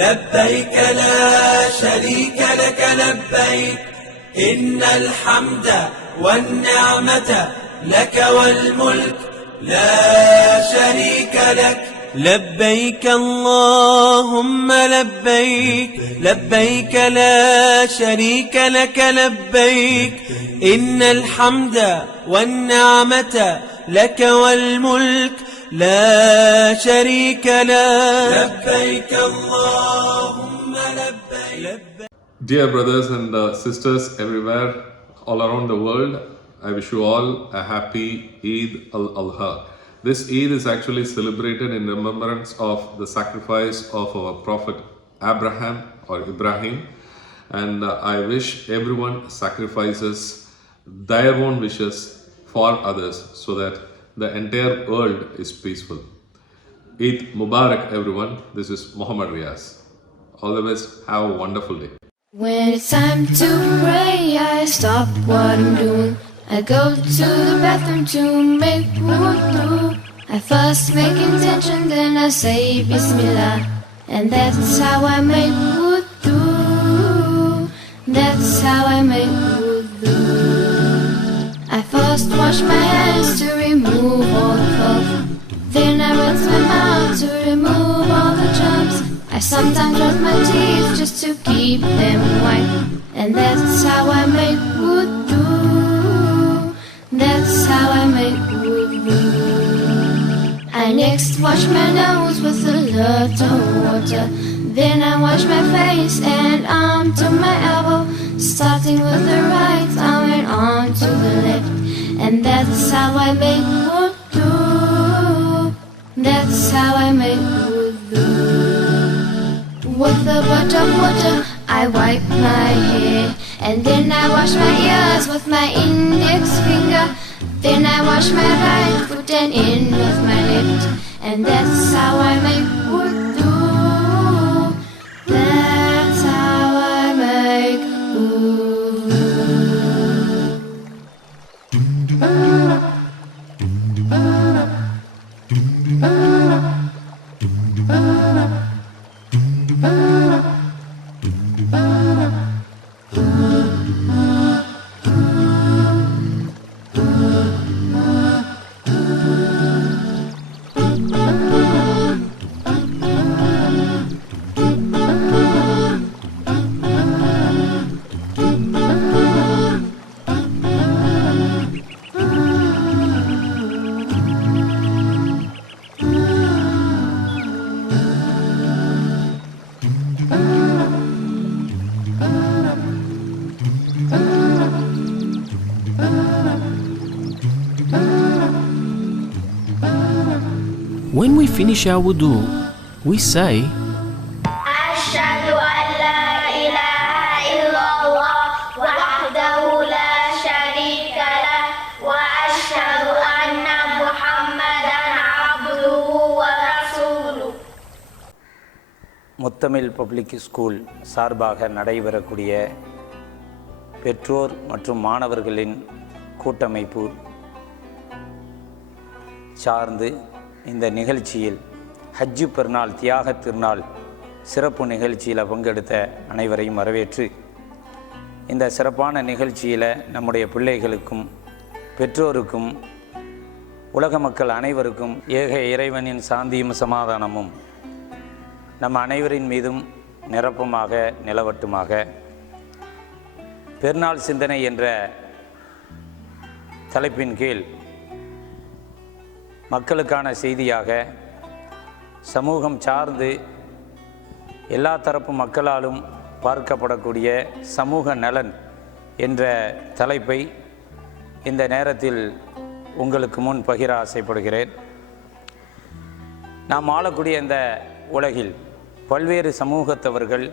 لبيك لا شريك لك لبيك إن الحمد والنعمة لك والملك لا شريك لك لبيك اللهم لبيك لبيك لا شريك لك لبيك إن الحمد والنعمة لك والملك لا شريك لك لبيك اللهم لبيك. Dear brothers and sisters everywhere, all around the world, I wish you all a happy Eid al-Adha. This Eid is actually celebrated in remembrance of the sacrifice of our Prophet Ibrahim, and I wish everyone sacrifices their own wishes for others so that the entire world is peaceful. Eid Mubarak everyone. This is Muhammad Riaz. All the best. Have a wonderful day. When it's time to pray, I stop what I'm doing. I go to the bathroom to make wudu. I first make intention, then I say Bismillah, and that's how I make wudu. That's how I make wudu. I first wash my hands to remove all the filth. Then I rinse my mouth to remove all the germs. I sometimes brush my teeth just to keep them white, and that's how I make wudu. That's how I make wudu. I next wash my nose with a lot of water. Then I wash my face and arm to my elbow, starting with the right arm and on to the left, and that's how I make wudu. That's how I make wudu. With a bunch of water, I wipe my hair, and then I wash my ears with my index finger. Then I wash my right foot and in with my left, and that's how I make wudu. That's how I make wudu. When we finish our wudu, we say, Ashhadu an la ilaha illallah wahdahu la sharika lah wa ashhadu anna Muhammadan abduhu wa rasuluh. Muthamizh public school சார்பாக நடைபெறக்கூடிய பெற்றோர் மற்றும் மாணவர்களின் கூட்டமைப்பு சார்ந்து இந்த நிகழ்ச்சியில் ஹஜ்ஜு பெருநாள் தியாக திருநாள் சிறப்பு நிகழ்ச்சியில் பங்கெடுத்த அனைவரையும் வரவேற்று இந்த சிறப்பான நிகழ்ச்சியில் நம்முடைய பிள்ளைகளுக்கும் பெற்றோருக்கும் உலக மக்கள் அனைவருக்கும் ஏக இறைவனின் சாந்தியும் சமாதானமும் நம் அனைவரின் மீதும் நிரப்பமாக நிலவட்டுமாக. பெருநாள் சிந்தனை என்ற தலைப்பின் கீழ் மக்களுக்கான செய்தியாக சமூகம் சார்ந்து எல்லா தரப்பு மக்களாலும் பார்க்கப்படக்கூடிய சமூக நலன் என்ற தலைப்பை இந்த நேரத்தில் உங்களுக்கு முன் பகிர ஆசைப்படுகிறேன். நாம் ஆளக்கூடிய இந்த உலகில் பல்வேறு சமூகத்தவர்கள்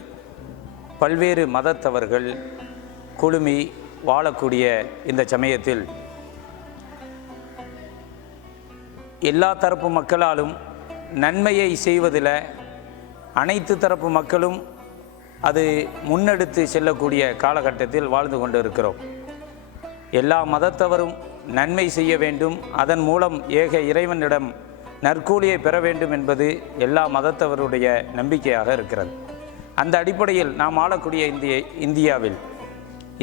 பல்வேறு மதத்தவர்கள் குழுமி வாழக்கூடிய இந்த சமயத்தில் எல்லா தரப்பு மக்களாலும் நன்மையை செய்வதில் அனைத்து தரப்பு மக்களும் அது முன்னெடுத்து செல்லக்கூடிய காலகட்டத்தில் வாழ்ந்து கொண்டு இருக்கிறோம். எல்லா மதத்தவரும் நன்மை செய்ய வேண்டும், அதன் மூலம் ஏக இறைவனிடம் நற்கூலியை பெற வேண்டும் என்பது எல்லா மதத்தவருடைய நம்பிக்கையாக இருக்கிறது. அந்த அடிப்படையில் நாம் ஆளக்கூடிய இந்தியாவில்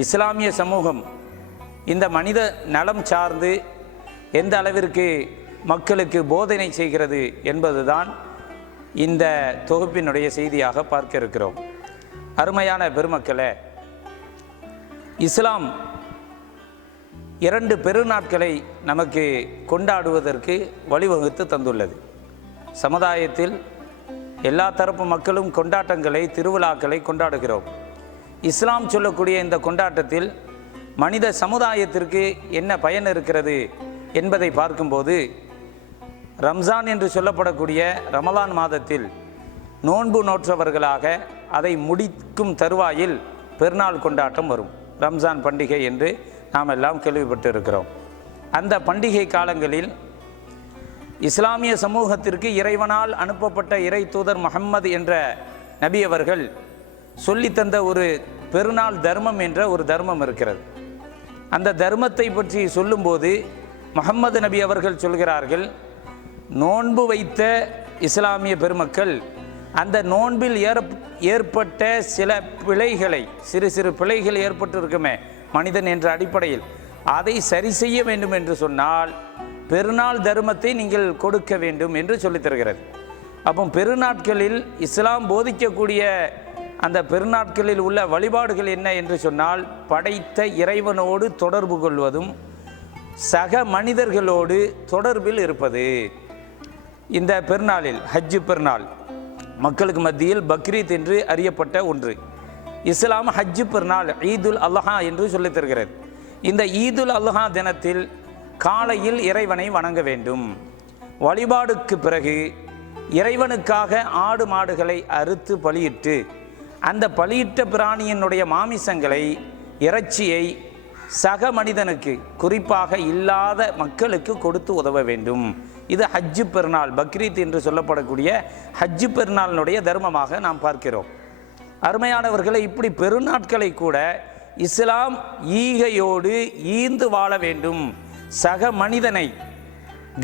இஸ்லாமிய சமூகம் இந்த மனித நலம் சார்ந்து எந்த அளவிற்கு மக்களுக்கு போதனை செய்கிறது என்பதுதான் இந்த தொகுப்பினுடைய செய்தியாக பார்க்க இருக்கிறோம். அருமையான பெருமக்களே, இஸ்லாம் 2 பெருநாட்களை நமக்கு கொண்டாடுவதற்கு வழிவகுத்து தந்துள்ளது. சமுதாயத்தில் எல்லா தரப்பு மக்களும் கொண்டாட்டங்களை, திருவிழாக்களை கொண்டாடுகிறோம். இஸ்லாம் சொல்லக்கூடிய இந்த கொண்டாட்டத்தில் மனித சமுதாயத்திற்கு என்ன பயன் இருக்கிறது என்பதை பார்க்கும்போது, ரம்ஜான் என்று சொல்லப்படக்கூடிய ரமலான் மாதத்தில் நோன்பு நோற்றவர்களாக அதை முடிக்கும் தருவாயில் பெருநாள் கொண்டாட்டம் வரும். ரம்ஜான் பண்டிகை என்று நாம் எல்லாம் கேள்விப்பட்டு இருக்கிறோம். அந்த பண்டிகை காலங்களில் இஸ்லாமிய சமூகத்திற்கு இறைவனால் அனுப்பப்பட்ட இறை தூதர் முஹம்மது என்ற நபி அவர்கள் சொல்லித்தந்த ஒரு பெருநாள் தர்மம் என்ற ஒரு தர்மம் இருக்கிறது. அந்த தர்மத்தை பற்றி சொல்லும்போது முஹம்மது நபி அவர்கள் சொல்கிறார்கள், நோன்பு வைத்த இஸ்லாமிய பெருமக்கள் அந்த நோன்பில் ஏற்பட்ட சில பிழைகளை, சிறு சிறு பிழைகள் ஏற்பட்டிருக்குமே மனிதன் என்ற அடிப்படையில், அதை சரி செய்ய வேண்டும் என்று சொன்னால் பெருநாள் தர்மத்தை நீங்கள் கொடுக்க வேண்டும் என்று சொல்லித் தருகிறது. அப்போ பெருநாட்களில் இஸ்லாம் போதிக்கக்கூடிய அந்த பெருநாட்களில் உள்ள வழிபாடுகள் என்ன என்று சொன்னால், படைத்த இறைவனோடு தொடர்பு கொள்வதும் சக மனிதர்களோடு தொடர்பில் இருப்பது. இந்த பெருநாளில் ஹஜ்ஜு பெருநாள் மக்களுக்கு மத்தியில் பக்ரீத் என்று அறியப்பட்ட ஒன்று. இஸ்லாம் ஹஜ்ஜு பெருநாள் ஈதுல் அல்ஹா என்று சொல்லித் தருகிறது. இந்த ஈதுல் அல்ஹா தினத்தில் காலையில் இறைவனை வணங்க வேண்டும். வழிபாடுக்கு பிறகு இறைவனுக்காக ஆடு மாடுகளை அறுத்து பலியிட்டு அந்த பலியிட்ட பிராணியினுடைய மாமிசங்களை, இறைச்சியை சக மனிதனுக்கு, குறிப்பாக இல்லாத மக்களுக்கு கொடுத்து உதவ வேண்டும். இது ஹஜ்ஜு பெருநாள், பக்ரீத் என்று சொல்லப்படக்கூடிய ஹஜ்ஜு பெருநாளினுடைய தர்மமாக நாம் பார்க்கிறோம். அருமையானவர்களை, இப்படி பெருநாட்களை கூட இஸ்லாம் ஈகையோடு ஈந்து வாழ வேண்டும், சக மனிதனை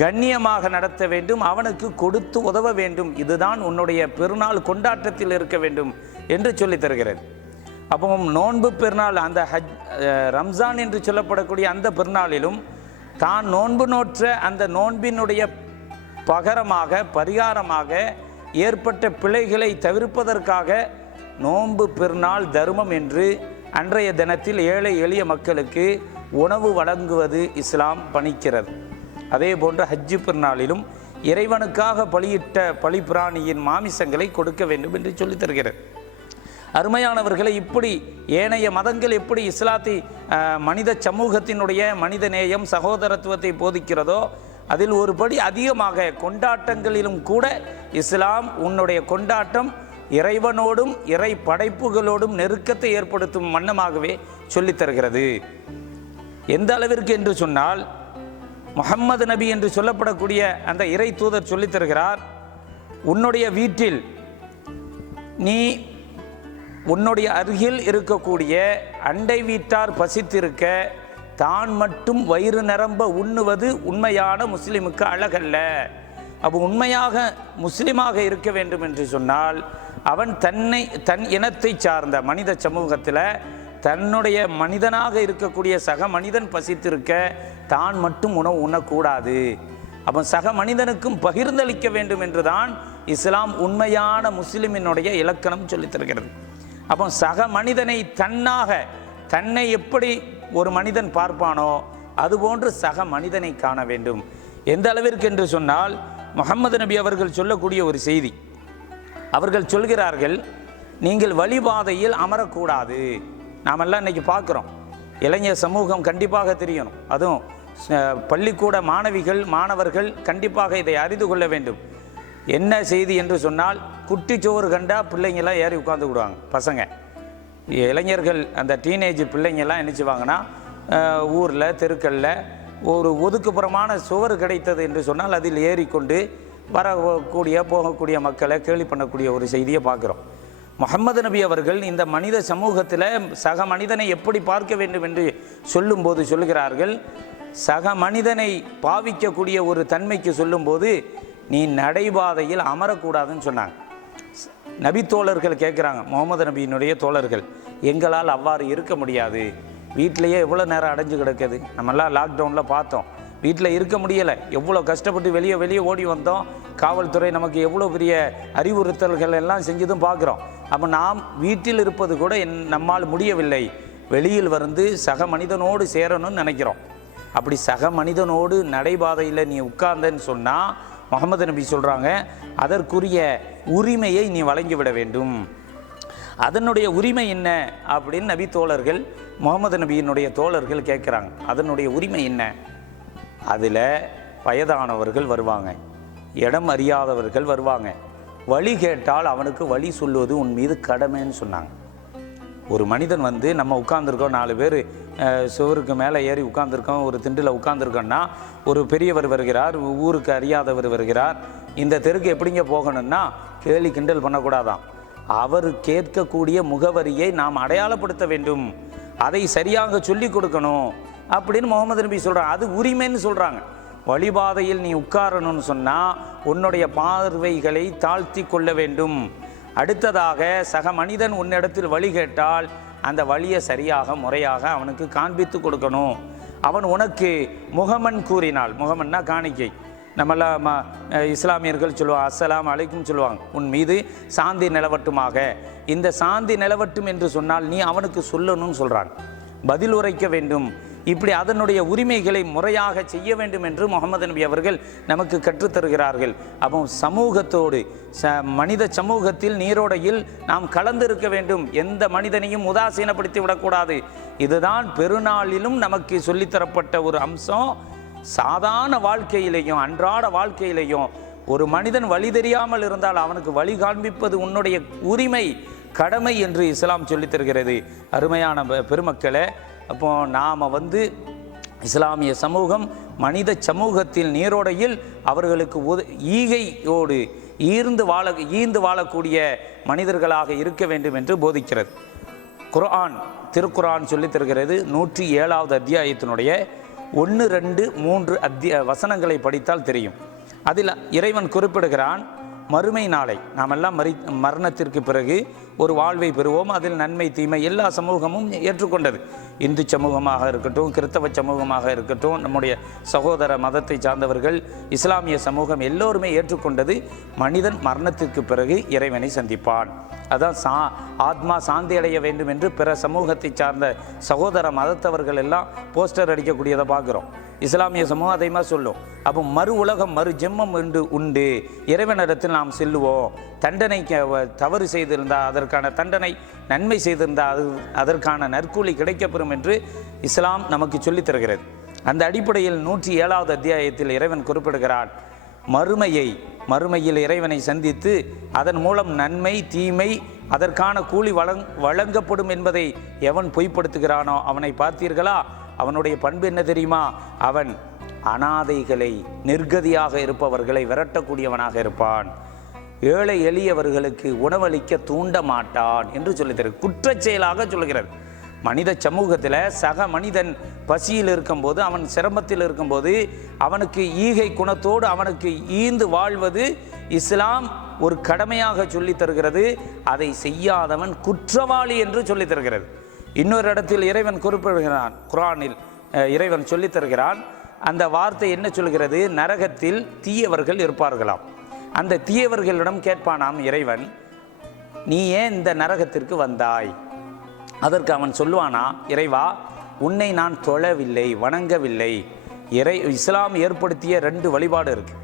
கண்ணியமாக நடத்த வேண்டும், அவனுக்கு கொடுத்து உதவ வேண்டும், இதுதான் உன்னுடைய பெருநாள் கொண்டாட்டத்தில் இருக்க வேண்டும் என்று சொல்லித் தருகிறது. அப்போ நோன்பு பெருநாள், அந்த ரம்ஜான் என்று சொல்லப்படக்கூடிய அந்த பெருநாளிலும் தான் நோன்பு நோற்ற அந்த நோன்பினுடைய பகரமாக, பரிகாரமாக ஏற்பட்ட பிழைகளை தவிர்ப்பதற்காக நோன்பு பெருநாள் தர்மம் என்று அன்றைய தினத்தில் ஏழை எளிய மக்களுக்கு உணவு வழங்குவது இஸ்லாம் பணிக்கிறது. அதே போன்று ஹஜ்ஜு பெருநாளிலும் இறைவனுக்காக பலியிட்ட பலிப்பிராணியின் மாமிசங்களை கொடுக்க வேண்டும் என்று சொல்லித் தருகிறது. அருமையானவர்களை, இப்படி ஏனைய மதங்கள் எப்படி இஸ்லாத்தை மனித சமூகத்தினுடைய மனித நேயம், சகோதரத்துவத்தை போதிக்கிறதோ அதில் ஒரு படி அதிகமாக கொண்டாட்டங்களிலும் கூட இஸ்லாம் உன்னுடைய கொண்டாட்டம் இறைவனோடும் இறை படைப்புகளோடும் நெருக்கத்தை ஏற்படுத்தும் வண்ணமாகவே சொல்லித் தருகிறது. எந்த அளவிற்கு என்று சொன்னால், முஹம்மது நபி என்று சொல்லப்படக்கூடிய அந்த இறை தூதர் சொல்லித் தருகிறார், உன்னுடைய வீட்டில் நீ உன்னுடைய அருகில் இருக்கக்கூடிய அண்டை வீட்டார் பசித்திருக்க தான் மட்டும் வயிறு நிரம்ப உண்ணுவது உண்மையான முஸ்லிமுக்கு அழகல்ல. அப்போ உண்மையாக முஸ்லிமாக இருக்க வேண்டும் என்று சொன்னால் அவன் தன் இனத்தை சார்ந்த மனித சமூகத்தில் தன்னுடைய மனிதனாக இருக்கக்கூடிய சக மனிதன் பசித்திருக்க தான் மட்டும் உணவு உண்ணக்கூடாது. அப்போ சக மனிதனுக்கும் பகிர்ந்தளிக்க வேண்டும் என்றுதான் இஸ்லாம் உண்மையான முஸ்லிமினுடைய இலக்கணம் சொல்லித் தருகிறது. அப்போ சக மனிதனை தன்னை எப்படி ஒரு மனிதன் பார்ப்பானோ அதுபோன்று சக மனிதனை காண வேண்டும். எந்த அளவிற்கு என்று சொன்னால், முஹம்மது நபி அவர்கள் சொல்லக்கூடிய ஒரு செய்தி, அவர்கள் சொல்கிறார்கள், நீங்கள் வழிபாதையில் அமரக்கூடாது. நாமெல்லாம் இன்றைக்கி பார்க்குறோம், இளைஞர் சமூகம் கண்டிப்பாக தெரியணும், அதுவும் பள்ளிக்கூட மாணவர்கள் கண்டிப்பாக இதை அறிந்து கொள்ள வேண்டும். என்ன செய்தி என்று சொன்னால், குட்டிச்சோறு கண்டா பிள்ளைங்கள்லாம் ஏறி உட்காந்துக்கிடுவாங்க. பசங்க, இளைஞர்கள், அந்த டீனேஜ் பிள்ளைங்கள்லாம் என்ன செய்வாங்கன்னா, ஊரில் தெருக்களில் ஒரு ஒதுக்குப்புறமான சுவர் கிடைத்தது என்று சொன்னால் அதில் ஏறிக்கொண்டு போகக்கூடிய மக்களை கேலி பண்ணக்கூடிய ஒரு செய்தியை பார்க்குறோம். முஹம்மது நபி அவர்கள் இந்த மனித சமூகத்தில் சக மனிதனை எப்படி பார்க்க வேண்டும் என்று சொல்லும்போது சொல்கிறார்கள், சக மனிதனை பாவிக்கக்கூடிய ஒரு தன்மைக்கு சொல்லும்போது நீ நடைபாதையில் அமரக்கூடாதுன்னு சொன்னாங்க. நபி தோழர்கள் கேட்குறாங்க, முகமது நபியினுடைய தோழர்கள், எங்களால் அவ்வாறு இருக்க முடியாது, வீட்டிலையே எவ்வளோ நேரம் அடைஞ்சு கிடக்குது, நம்மெல்லாம் லாக்டவுனில் பார்த்தோம், வீட்டில் இருக்க முடியலை, எவ்வளோ கஷ்டப்பட்டு வெளியே ஓடி வந்தோம், காவல்துறை நமக்கு எவ்வளோ பெரிய அறிவுறுத்தல்கள் எல்லாம் செஞ்சதும் பார்க்குறோம். அப்போ நாம் வீட்டில் இருப்பது கூட நம்மால் முடியவில்லை, வெளியில் வந்து சக மனிதனோடு சேரணும்னு நினைக்கிறோம். அப்படி சக மனிதனோடு நடைபாதையில் நீ உட்கார்ந்தன்னு சொன்னால் முகமது நபி சொல்கிறாங்க, அதற்குரிய உரிமையை நீ வழங்கிவிட வேண்டும். அதனுடைய உரிமை என்ன அப்படின்னு நபி தோழர்கள், முகமது நபியினுடைய தோழர்கள் கேட்குறாங்க. அதனுடைய உரிமை என்ன? அதில் வயதானவர்கள் வருவாங்க, இடம் அறியாதவர்கள் வருவாங்க, வழி கேட்டால் அவனுக்கு வழி சொல்லுவது உன் மீது கடமைன்னு சொன்னாங்க. ஒரு மனிதன் வந்து நம்ம உட்கார்ந்துருக்கோம், 4 பேர் சுவருக்கு மேலே ஏறி உட்கார்ந்துருக்கோம், ஒரு திண்டில் உட்கார்ந்துருக்கோன்னா ஒரு பெரியவர் வருகிறார், ஊருக்கு அறியாதவர் வருகிறார், இந்த தெருக்கு எப்படிங்க போகணும்னா கேலி கிண்டல் பண்ணக்கூடாதான். அவர் கேட்கக்கூடிய முகவரியை நாம் அடையாளப்படுத்த வேண்டும், அதை சரியாக சொல்லி கொடுக்கணும் அப்படின்னு முகமது நபி சொல்கிறாங்க. அது உரிமைன்னு சொல்கிறாங்க. வழிபாதையில் நீ உட்காரணும்னு சொன்னால் உன்னுடைய பார்வைகளை தாழ்த்தி கொள்ள வேண்டும். அடுத்ததாக சக மனிதன் உன்னிடத்தில் வழி கேட்டால் அந்த வழியை சரியாக முறையாக அவனுக்கு காண்பித்து கொடுக்கணும். அவன் உனக்கு முகமன் கூறினால், முகமன்னா காணிக்கை, நம்மளாம் இஸ்லாமியர்கள் சொல்லுவாங்க, அஸ்ஸலாம் அலைக்கும் சொல்லுவாங்க, உன் மீது சாந்தி நிலவட்டுமாக, இந்த சாந்தி நிலவட்டும் என்று சொன்னால் நீ அவனுக்கு சொல்லணும்னு சொல்கிறாங்க, பதில் உரைக்க வேண்டும். இப்படி அதனுடைய உரிமைகளை முறையாக செய்ய வேண்டும் என்று முகமது நபி அவர்கள் நமக்கு கற்றுத்தருகிறார்கள். அப்போ சமூகத்தோடு மனித சமூகத்தில் நீரோடையில் நாம் கலந்திருக்க வேண்டும், எந்த மனிதனையும் உதாசீனப்படுத்தி விடக்கூடாது. இதுதான் பெருநாளிலும் நமக்கு சொல்லித்தரப்பட்ட ஒரு அம்சம். சாதாரண வாழ்க்கையிலையும் அன்றாட வாழ்க்கையிலையும் ஒரு மனிதன் வழி தெரியாமல் இருந்தால் அவனுக்கு வழி காண்பிப்பது உன்னுடைய உரிமை, கடமை என்று இஸ்லாம் சொல்லித் தருகிறது. அருமையான பெருமக்களே, அப்போ நாம் வந்து இஸ்லாமிய சமூகம் மனித சமூகத்தில் நீரோடையில் அவர்களுக்கு ஈகையோடு ஈந்து வாழக்கூடிய மனிதர்களாக இருக்க வேண்டும் என்று போதிக்கிறது. திருக்குர்ஆன் சொல்லித் தருகிறது. 107வது அத்தியாயத்தினுடைய 1, 2, 3 வசனங்களை படித்தால் தெரியும். அதில் இறைவன் குறிப்பிடுகிறான், மறுமை நாளை நாம் எல்லாம் மரணத்திற்கு பிறகு ஒரு வாழ்வை பெறுவோம், அதில் நன்மை தீமை எல்லா சமூகமும் ஏற்றுக்கொண்டது. இந்து சமூகமாக இருக்கட்டும், கிறிஸ்தவ சமூகமாக இருக்கட்டும், நம்முடைய சகோதர மதத்தை சார்ந்தவர்கள், இஸ்லாமிய சமூகம் எல்லோருமே ஏற்றுக்கொண்டது, மனிதன் மரணத்திற்கு பிறகு இறைவனை சந்திப்பான். அதான் ஆத்மா சாந்தி அடைய வேண்டும் என்று பிற சமூகத்தை சார்ந்த சகோதர மதத்தவர்கள் எல்லாம் போஸ்டர் அடிக்கக்கூடியதை பார்க்குறோம். இஸ்லாமிய சமூகம் அதை மாதிரி சொல்லும். அப்போ மறு உலகம் மறு ஜென்மம் உண்டு, இறைவனிடத்தில் நாம் செல்லுவோம், தண்டனை தவறு செய்திருந்தால் அதற்கான தண்டனை, நன்மை செய்திருந்தால் அதற்கான நற்கூலி கிடைக்கப்பெறும் என்று இஸ்லாம் நமக்கு சொல்லித் தருகிறது. அந்த அடிப்படையில் 107வது அத்தியாயத்தில் இறைவன் குறிப்பிடுகிறான், மறுமையில் இறைவனை சந்தித்து அதன் மூலம் நன்மை தீமை அதற்கான கூலி வழங்கப்படும் என்பதை எவன் பொய்ப்படுத்துகிறானோ அவனை பார்த்தீர்களா? அவனுடைய பண்பு என்ன தெரியுமா? அவன் அனாதைகளை, நிர்கதியாக இருப்பவர்களை விரட்டக்கூடியவனாக இருப்பான், ஏழை எளியவர்களுக்கு உணவளிக்க தூண்ட மாட்டான் என்று சொல்லித்தரு. குற்றச் செயலாக சொல்கிறது. மனித சமூகத்தில் சக மனிதன் பசியில் இருக்கும்போது, அவன் சிரமத்தில் இருக்கும்போது அவனுக்கு ஈகை குணத்தோடு அவனுக்கு ஈந்து வாழ்வது இஸ்லாம் ஒரு கடமையாக சொல்லித் தருகிறது. அதை செய்யாதவன் குற்றவாளி என்று சொல்லித் தருகிறது. இன்னொரு இடத்தில் இறைவன் குறிப்பிடுகிறான், குர்ஆனில் இறைவன் சொல்லித் தருகிறான். அந்த வார்த்தை என்ன சொல்கிறது? நரகத்தில் தீயவர்கள் இருப்பார்களாம். அந்த தீயவர்களிடம் கேட்பானாம் இறைவன், நீ ஏன் இந்த நரகத்திற்கு வந்தாய்? அதற்கு அவன் சொல்லுவானா, இறைவா, உன்னை நான் தொழவில்லை, வணங்கவில்லை. இஸ்லாம் ஏற்படுத்திய 2 வழிபாடு இருக்கு.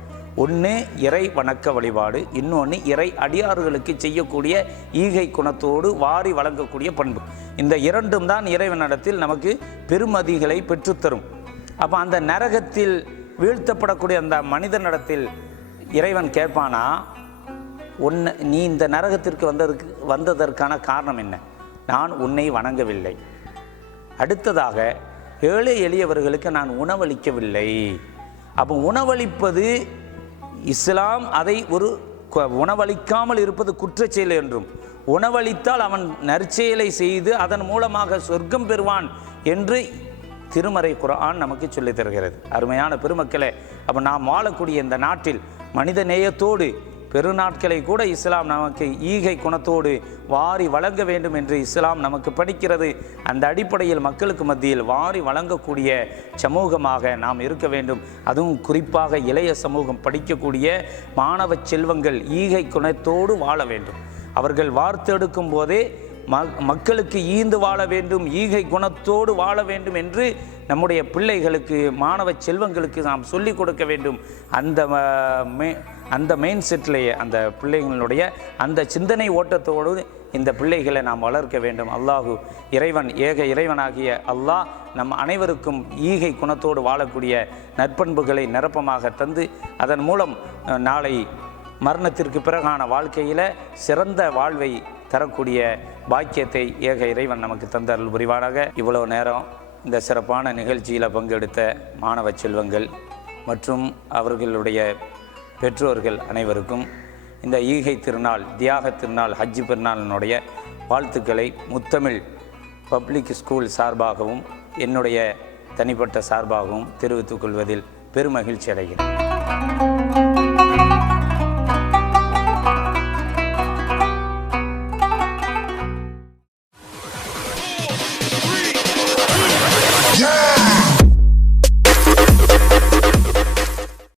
ஒன்று இறை வணக்க வழிபாடு, இன்னொன்று இறை அடியார்களுக்கு செய்யக்கூடிய ஈகை குணத்தோடு வாரி வழங்கக்கூடிய பண்பு. இந்த 2ம் தான் இறைவனிடத்தில் நமக்கு பெருமதிகளை பெற்றுத்தரும். அப்போ அந்த நரகத்தில் வீழ்த்தப்படக்கூடிய அந்த மனிதனிடத்தில் இறைவன் கேட்பானா, நீ இந்த நரகத்திற்கு வந்ததற்கான காரணம் என்ன? நான் உன்னை வணங்கவில்லை. அடுத்ததாக ஏழை எளியவர்களுக்கு நான் உணவளிக்கவில்லை. அப்போ உணவளிப்பது இஸ்லாம் அதை ஒரு உணவளிக்காமல் இருப்பது குற்றச்செயல் என்றும், உணவளித்தால் அவன் நற்செயலை செய்து அதன் மூலமாக சொர்க்கம் பெறுவான் என்று திருமறை குர்ஆன் நமக்கு சொல்லித் தருகிறது. அருமையான பெருமக்களே, அப்போ நாம் வாழக்கூடிய இந்த நாட்டில் மனித நேயத்தோடு பெருநாட்களை கூட இஸ்லாம் நமக்கு ஈகை குணத்தோடு வாரி வழங்க வேண்டும் என்று இஸ்லாம் நமக்கு படிக்கிறது. அந்த அடிப்படையில் மக்களுக்கு மத்தியில் வாரி வழங்கக்கூடிய சமூகமாக நாம் இருக்க வேண்டும். அதுவும் குறிப்பாக இளைய சமூகம் படிக்கக்கூடிய மாணவ செல்வங்கள் ஈகை குணத்தோடு வாழ வேண்டும். அவர்கள் வார்த்தெடுக்கும் போதே மக்களுக்கு ஈந்து வாழ வேண்டும், ஈகை குணத்தோடு வாழ வேண்டும் என்று நம்முடைய பிள்ளைகளுக்கு, மாணவ செல்வங்களுக்கு நாம் சொல்லிக் கொடுக்க வேண்டும். அந்த மெயின் செட்லேயே அந்த பிள்ளைகளுடைய அந்த சிந்தனை ஓட்டத்தோடு இந்த பிள்ளைகளை நாம் வளர்க்க வேண்டும். அல்லாஹு இறைவன், ஏக இறைவனாகிய அல்லாஹ் நம் அனைவருக்கும் ஈகை குணத்தோடு வாழக்கூடிய நற்பண்புகளை நிரப்பமாக தந்து அதன் மூலம் நாளை மரணத்திற்கு பிறகான வாழ்க்கையில் சிறந்த வாழ்வை தரக்கூடிய பாக்கியத்தை ஏக இறைவன் நமக்கு தந்த அருள் புரிவானாக. இவ்வளவு நேரம் இந்த சிறப்பான நிகழ்ச்சியில் பங்கெடுத்த மாணவ செல்வங்கள் மற்றும் அவர்களுடைய பெற்றோர்கள் அனைவருக்கும் இந்த ஈகை திருநாள், தியாக திருநாள், ஹஜ்ஜு பெருநாளினுடைய வாழ்த்துக்களை முத்தமிழ் பப்ளிக் ஸ்கூல் சார்பாகவும் என்னுடைய தனிப்பட்ட சார்பாகவும் தெரிவித்துக் கொள்வதில் பெருமகிழ்ச்சி அடைகிறேன். Yeah!